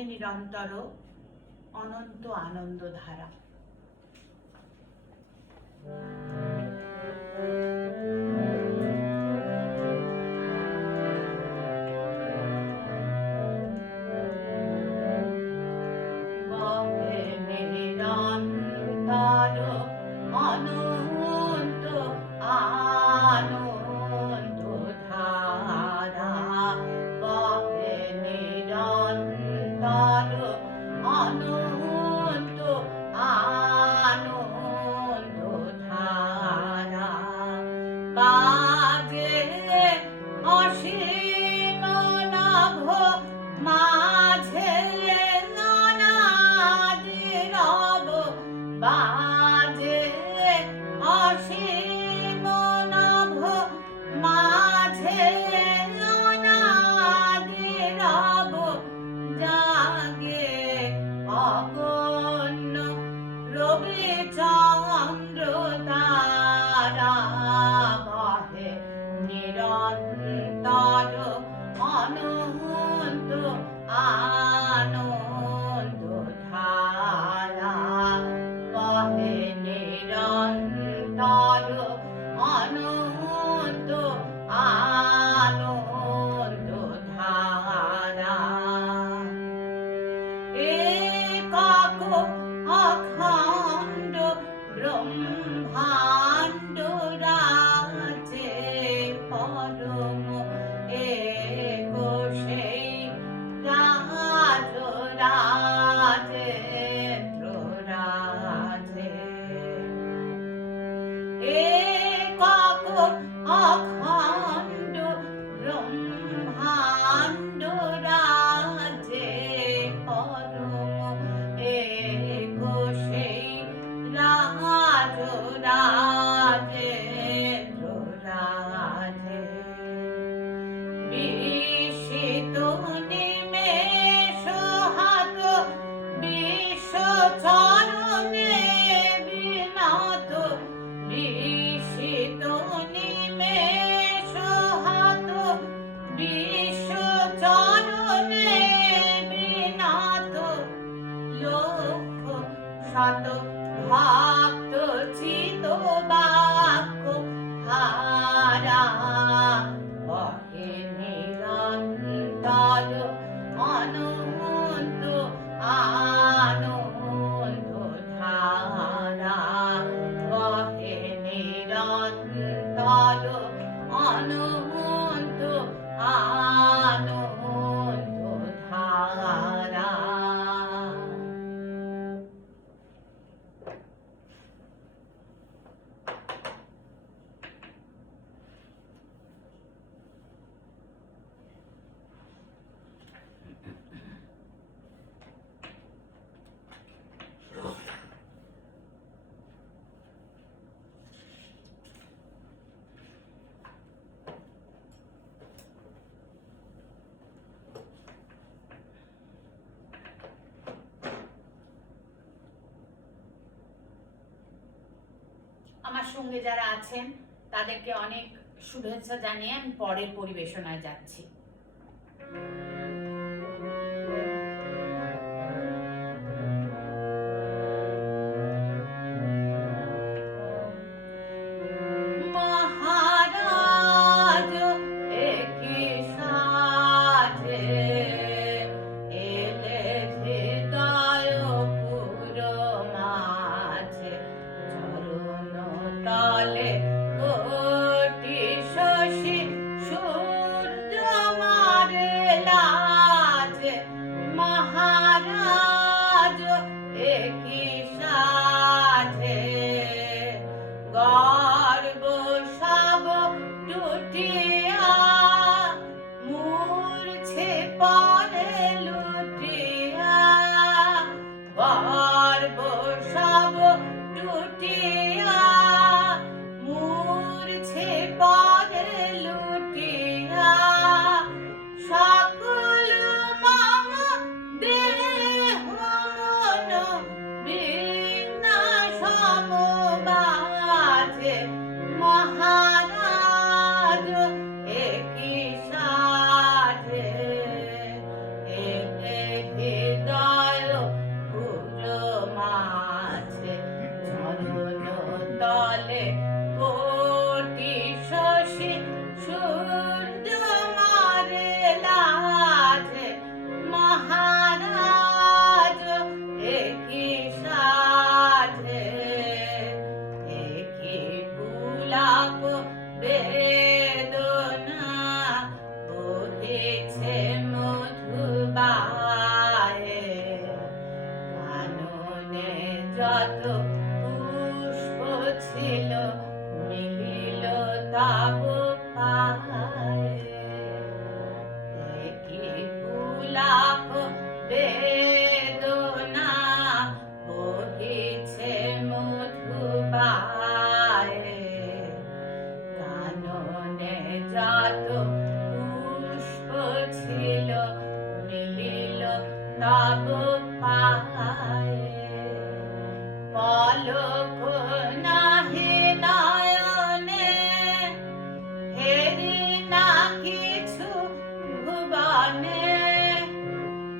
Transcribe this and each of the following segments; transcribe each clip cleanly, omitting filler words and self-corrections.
বহে নিরন্তর অনন্ত আনন্দ ধারা। আমার সঙ্গে যারা আছেন তাদেরকে অনেক শুভেচ্ছা জানিয়ে আমি পরের পরিবেশনায় যাচ্ছি। সূর্য মারে লা যত পুষ্প ছিল মিলিল তব পায়ে, কি পুলাপ বেদনা বহিছে মধুবায়ে, কাননে যত পুষ্প ছিল মিলিল তব পায়ে, পলক নাহি নয়নে হেরি না কিছু ভুবনে,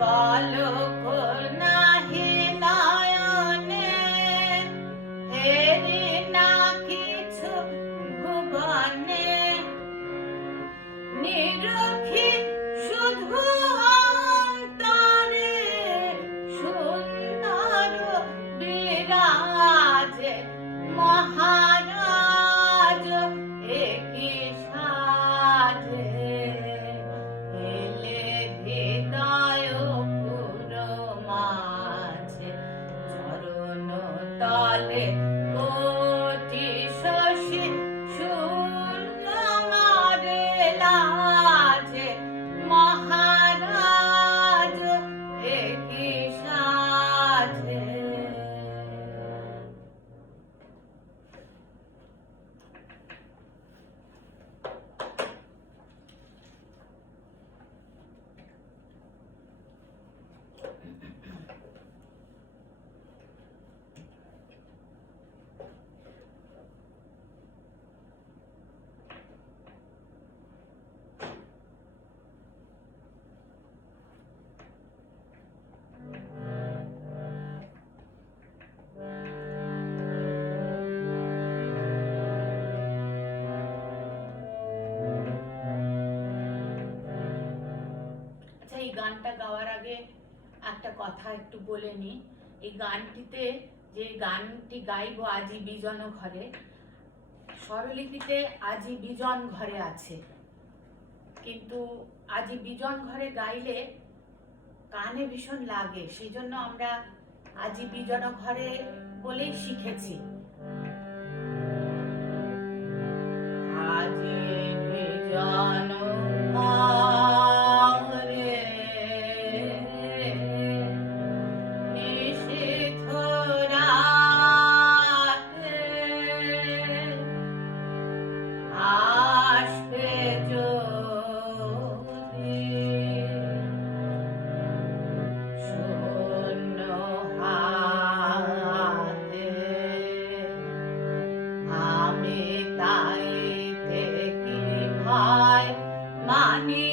পলক নাহি নয়নে হেরি না কিছু ভুবনে, নিরখি শুধু অন্তরে সুন্দর বিরাজে, মহারাজ একি সাজে, এলে হৃদয় পুর মাঝে, চরণ তলে কোটি শশী শূন্য মারে লাজে, মহারাজ একি সাজে। আচ্ছা, এই গানটা গাওয়ার আগে একটা কথা একটু বলে নি। এই গানটিতে যে গানটি গাইবো আজি বিজন ঘরে, স্বরলিপিতে আজি বিজন ঘরে আছে, কিন্তু আজি বিজন ঘরে গাইলে কানে ভীষণ লাগে, সেই জন্য আমরা আজি বিজন ঘরে বলেই শিখেছি। আজি বিজন ঘরে নিশীথ রাতে আসবে যদি শূন্য হাতে, আমি তাই থেকে ভয় মানি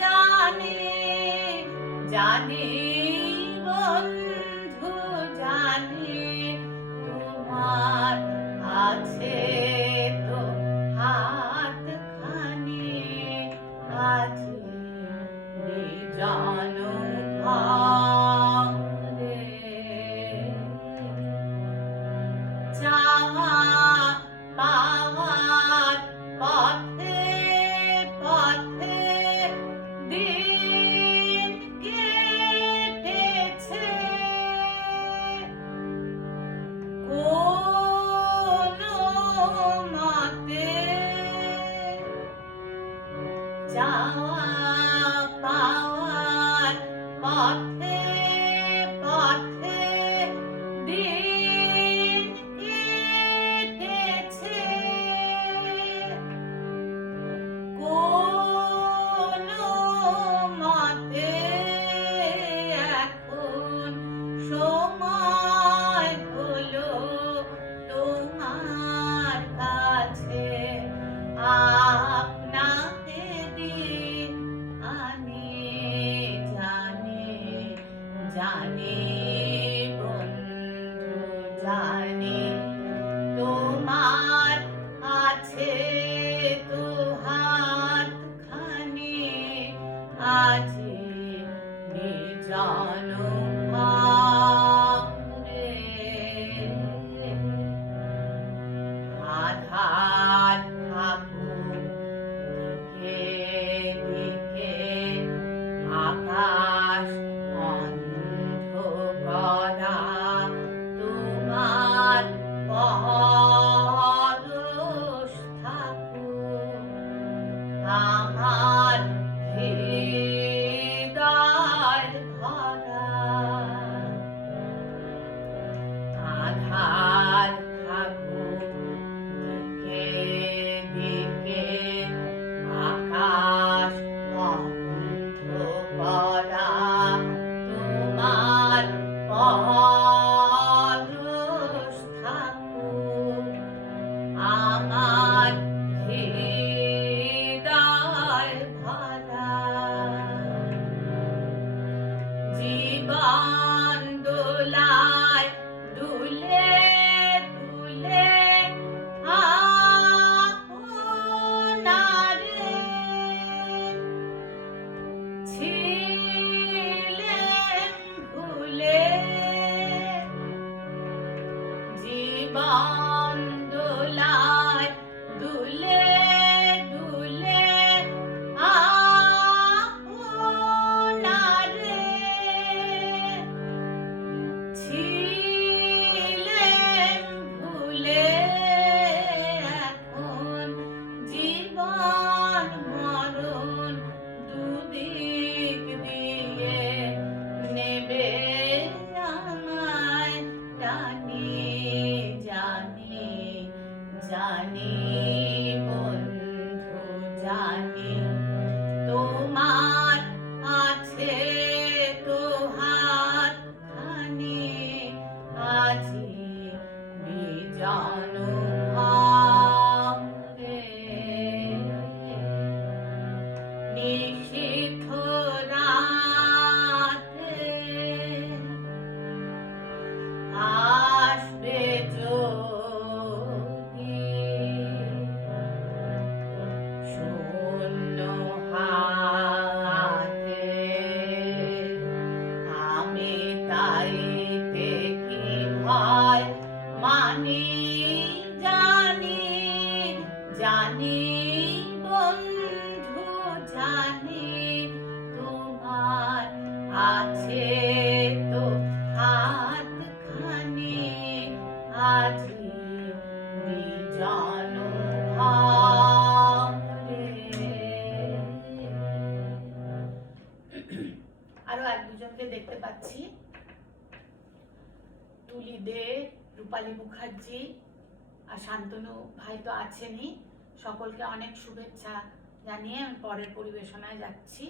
জানি, জানি বন্ধু জানি, তোমার আছে তো হাত খানি, আজি বিজন ঘরে, চাওয়া পাওয়ার পথে পথে দিন কেটেছে, কোনো মতে চাওয়া পাওয়ার পথে পথে দিন কেটেছে, কোনো মতে এখন সময় হলো তোমার কাছে, আপনাকে দিন আনি জানি, জানি বন্ধু জানি, তোমার আছে তো হাত খানি, আজি বিজন ঘরে, আধার ঠাকুর দিকে দিকে আকাশ অন্ধকারা, অনেকজনকে দেখতে পাচ্ছি। তুলি দে, রূপালী মুখার্জি আর শান্তনু ভাই তো আছেনই। সকলকে অনেক শুভেচ্ছা জানিয়ে আমি পরের পরিবেশনায় যাচ্ছি।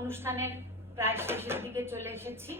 অনুষ্ঠানের প্রায় শেষের দিকে চলে এসেছি।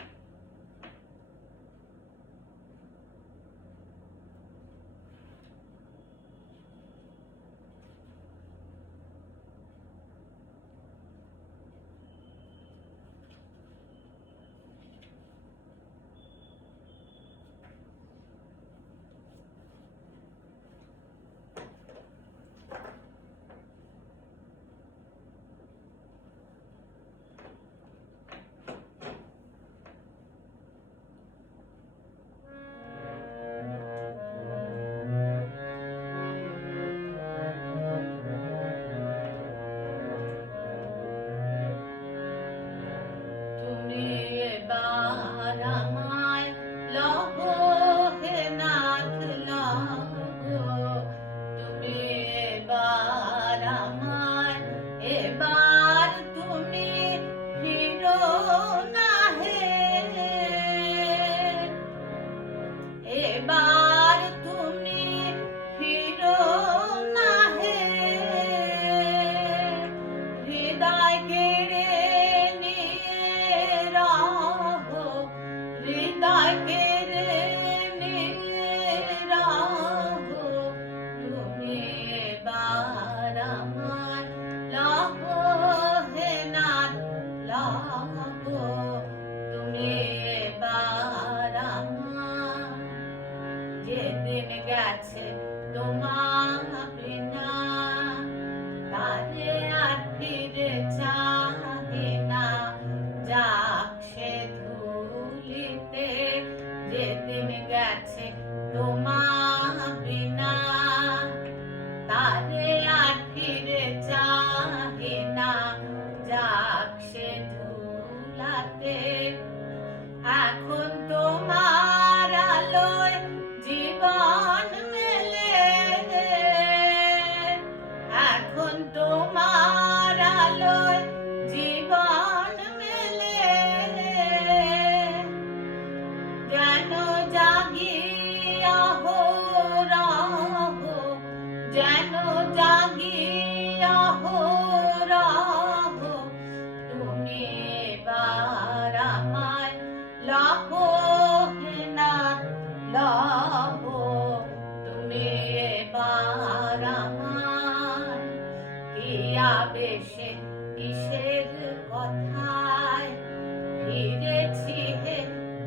জাগিয়া অহরহ তুমি এবার আমায় লহ হে নাথ লহ, তুমি এবার আমায় কি আবেশে কিসের কথায় ফিরেছি হে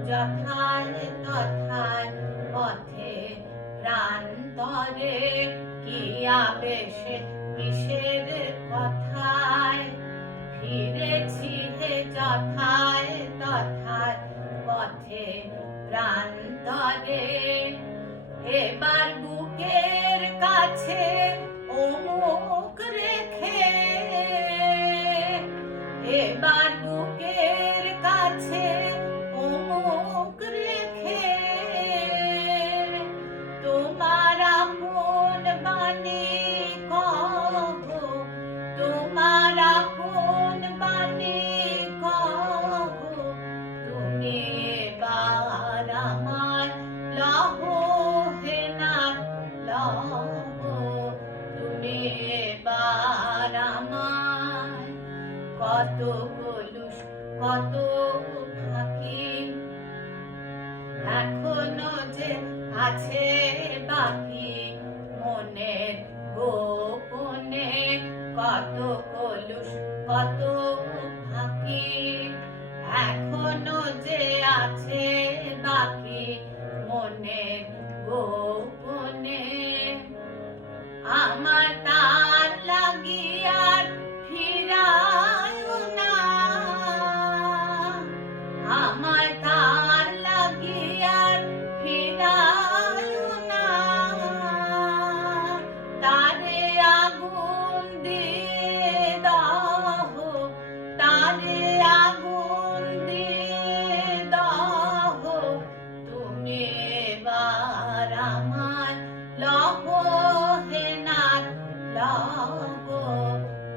যথায় তথায় পথে প্রান্তরে, কি আবেশে কিসের কথায় ফিরেছি হে যথায় তথায় পথে প্রান্তরে। এবার বুকের কাছে ও মুখ রেখে, এবার বুকের কাছে ও মুখ রেখে তোমার আপন বাণী কহো, তোমার আপন বাণী কহো, তুমি এবার আমায় লহ হে নাথ লহ, তুমি এবার আমায় কত কলুষ কত ফাঁকি এখনো যে আছে বাকি মনের গোপনে, কত কলুষ কত ফাঁকি এখনো যে আছে বাকি মনের গোপনে। আমার তার লাগিয়ার ফিরায় না, আমার তার লাগিয়ার ফিরায় না, তারে আগুন দিয়ে দাও, তারে আগুন দিয়ে দাও, তুমি এবার আমায় লহ হে নাথ লহ,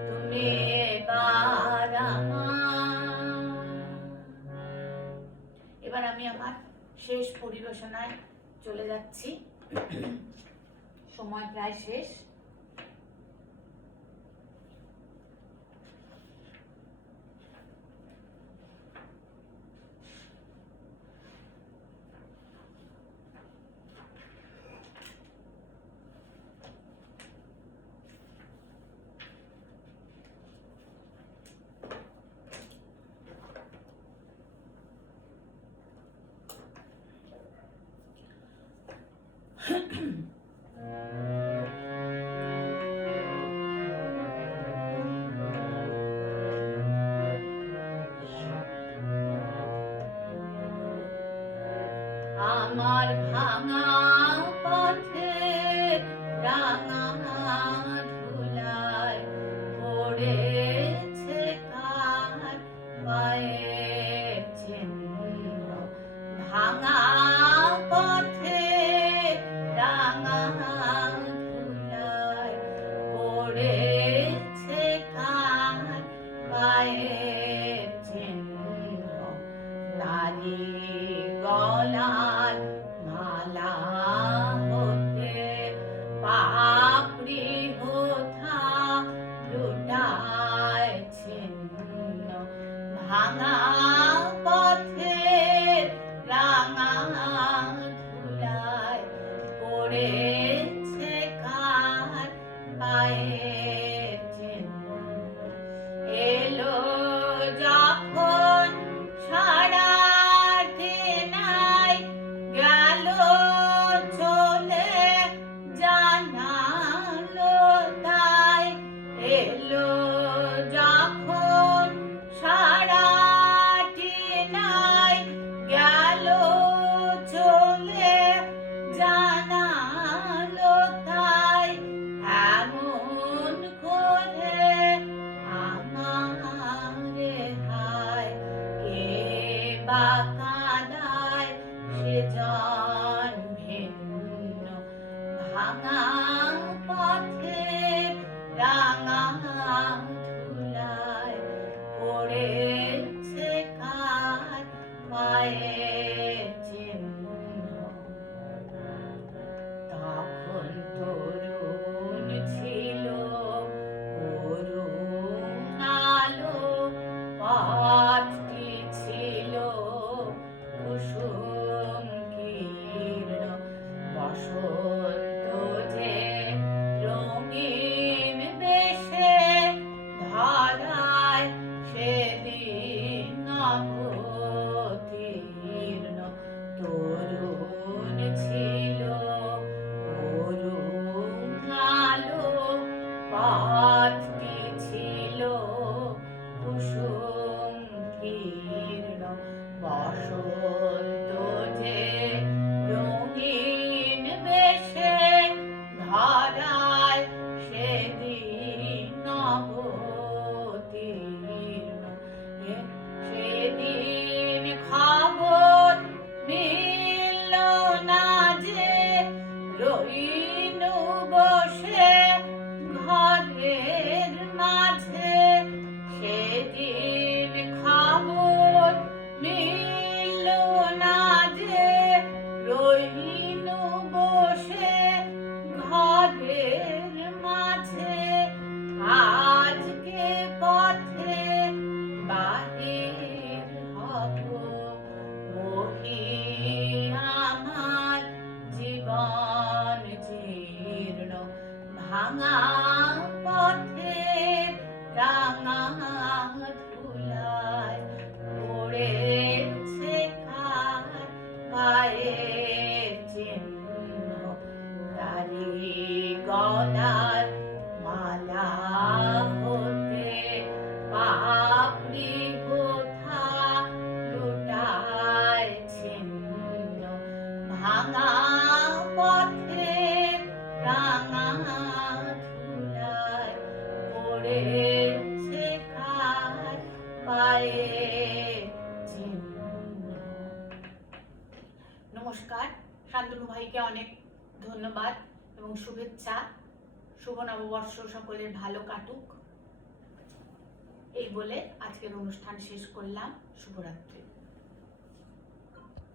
তুমি এবার আমায়। এবার আমি আমার শেষ পরিবেশনায় চলে যাচ্ছি, সময় প্রায় শেষ। আমার ভাঙা পথে রাঙা ধুলায় পড়েছে কার পায়ের চিহ্ন, ভাঙা পথে রাঙা ধুলায় পড়েছে কার পায়ের চিহ্ন, তারি গলার মালা হতে পাপড়ি হোথা লুটায় ছিন্ন, ভাঙা পথে রাঙা ধুলায় পড়েছে কার পায়ের চিহ্ন। এলো যখন সারা গেল চলে জানালো তাই, এলো যখন সারাটি নাই গেল চলে জানালো তাই, এমন পথটি ছিল কুসুম কীর্ণ, বসন্ত যে রঙিন বেশে ধরায় সেদিন অবতীর্ণ। সেদিন খবর মিলল না যে, রইনু বসে ঘরের মাঝে। সেদিন খবর মিলল না যে, রইনু বসে ঘরের মাঝে। আজকে পথে বাহির হব, ওহি আমার জীবন জীর্ণ। ভাঙা পথে রাঙা ধুলায় পড়েছে পায়ের চিহ্ন। তারি গলার মালা হতে পাপড়ি কোথা লুটায় ছিন্ন। ভাঙা পথে রাঙা ধুলায় পড়েছে পায়ের চিহ্ন। নমস্কার, শান্তনু ভাইকে অনেক ধন্যবাদ এবং শুভেচ্ছা। শুভ নববর্ষ সকলের ভালো কাটুক, এই বলে আজকের অনুষ্ঠান শেষ করলাম। শুভরাত্রি।